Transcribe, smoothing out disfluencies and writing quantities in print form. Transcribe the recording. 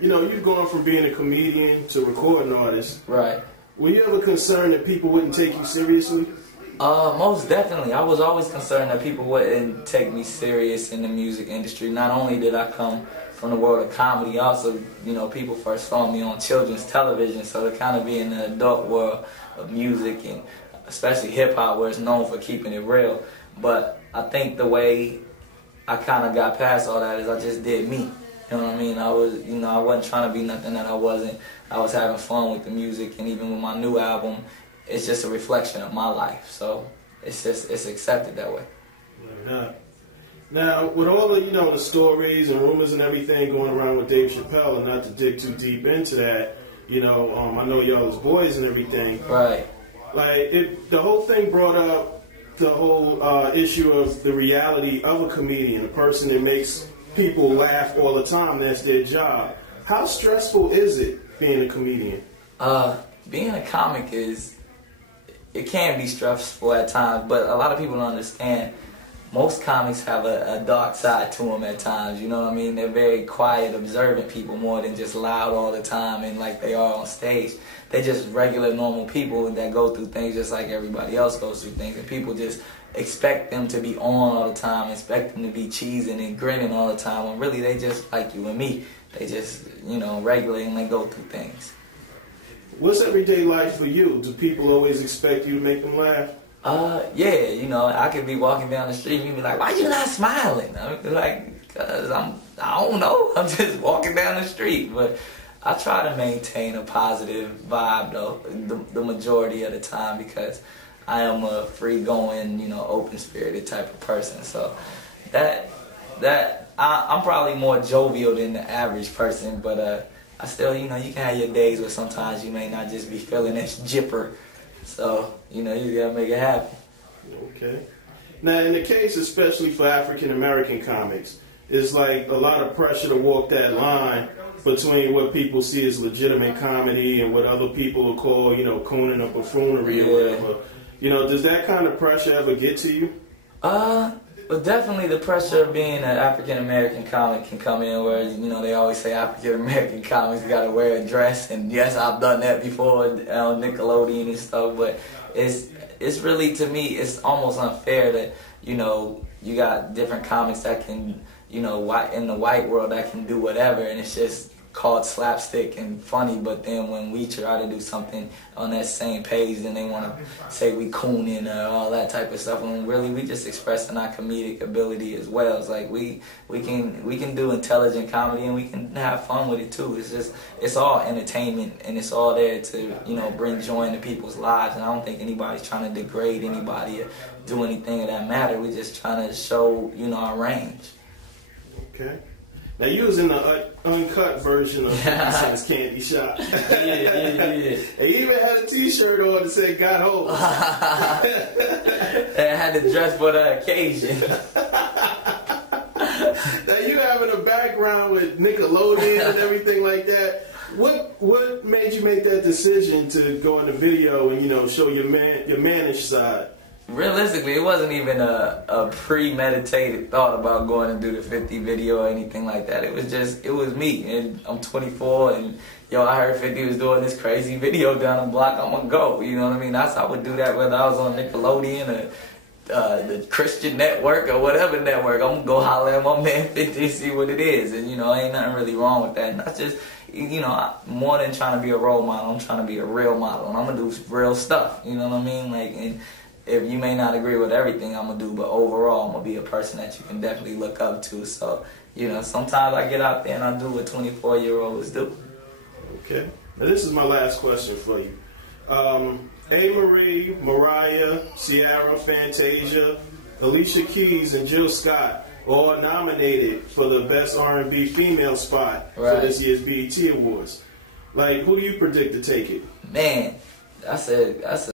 you know, you've gone from being a comedian to recording artist. Right. Were you ever concerned that people wouldn't take you seriously? Most definitely. I was always concerned that people wouldn't take me serious in the music industry. Not only did I come from the world of comedy, also, you know, people first saw me on children's television, so to kind of be in the adult world of music, and especially hip-hop, where it's known for keeping it real. But I think the way I kind of got past all that is I just did me. You know what I mean? I wasn't trying to be nothing that I wasn't. I was having fun with the music, and even with my new album, it's just a reflection of my life. So it's accepted that way. Now, with all the, you know, the stories and rumors and everything going around with Dave Chappelle, and not to dig too deep into that, you know, I know y'all as boys and everything. Right. Like, the whole thing brought up the whole issue of the reality of a comedian, a person that makes people laugh all the time. That's their job. How stressful is it being a comedian? Being a comic it can be stressful at times, but a lot of people don't understand. Most comics have a dark side to them at times, you know what I mean? They're very quiet, observant people more than just loud all the time and like they are on stage. They're just regular, normal people that go through things just like everybody else goes through things. And people just expect them to be on all the time, expect them to be cheesing and grinning all the time, when really they just like you and me. They just, you know, regular, and they go through things. What's everyday life for you? Do people always expect you to make them laugh? Yeah, you know, I could be walking down the street and you'd be like, why you not smiling? I'm like, cause I don't know, I'm just walking down the street. But I try to maintain a positive vibe though, the majority of the time, because I am a free-going, you know, open-spirited type of person. So I'm probably more jovial than the average person, but I still, you know, you can have your days where sometimes you may not just be feeling as jipper. So, you know, you gotta make it happen. Okay. Now, in the case, especially for African American comics, it's like a lot of pressure to walk that line between what people see as legitimate comedy and what other people will call, you know, cooning or buffoonery or whatever. You know, does that kind of pressure ever get to you? But definitely the pressure of being an African American comic can come in where, you know, they always say African American comics gotta wear a dress, and yes, I've done that before on Nickelodeon and stuff, but it's really, to me, it's almost unfair that, you know, you got different comics that can, you know, in the white world that can do whatever, and it's just called slapstick and funny, but then when we try to do something on that same page, then they want to say we cooning or all that type of stuff, when really we just expressing our comedic ability as well. It's like we can do intelligent comedy and we can have fun with it too. It's all entertainment, and it's all there to, you know, bring joy into people's lives, and I don't think anybody's trying to degrade anybody or do anything of that matter. We're just trying to show, you know, our range. Okay. Now, you was in the uncut version of 50 Cent's Candy Shop. Yeah. And you even had a T-shirt on that said "Got Hoes." I had to dress for the occasion. Now, you having a background with Nickelodeon and everything like that. What made you make that decision to go in the video and, you know, show your mannish side? Realistically, it wasn't even a premeditated thought about going and do the 50 video or anything like that. It was me, and I'm 24, and yo, I heard 50 was doing this crazy video down the block. I'm gonna go. You know what I mean? I would do that whether I was on Nickelodeon or the Christian network or whatever network. I'm gonna go holler at my man 50 and see what it is, and you know, ain't nothing really wrong with that. And that's just, you know, more than trying to be a role model, I'm trying to be a real model, and I'm gonna do real stuff. You know what I mean? Like, and if you may not agree with everything I'm going to do, but overall I'm going to be a person that you can definitely look up to. So, you know, sometimes I get out there and I do what 24-year-olds do. Okay. Now, this is my last question for you. A. Mariah, Ciara, Fantasia, Alicia Keys, and Jill Scott all nominated for the Best R&B Female spot for this year's BET Awards. Like, who do you predict to take it? Man, that's a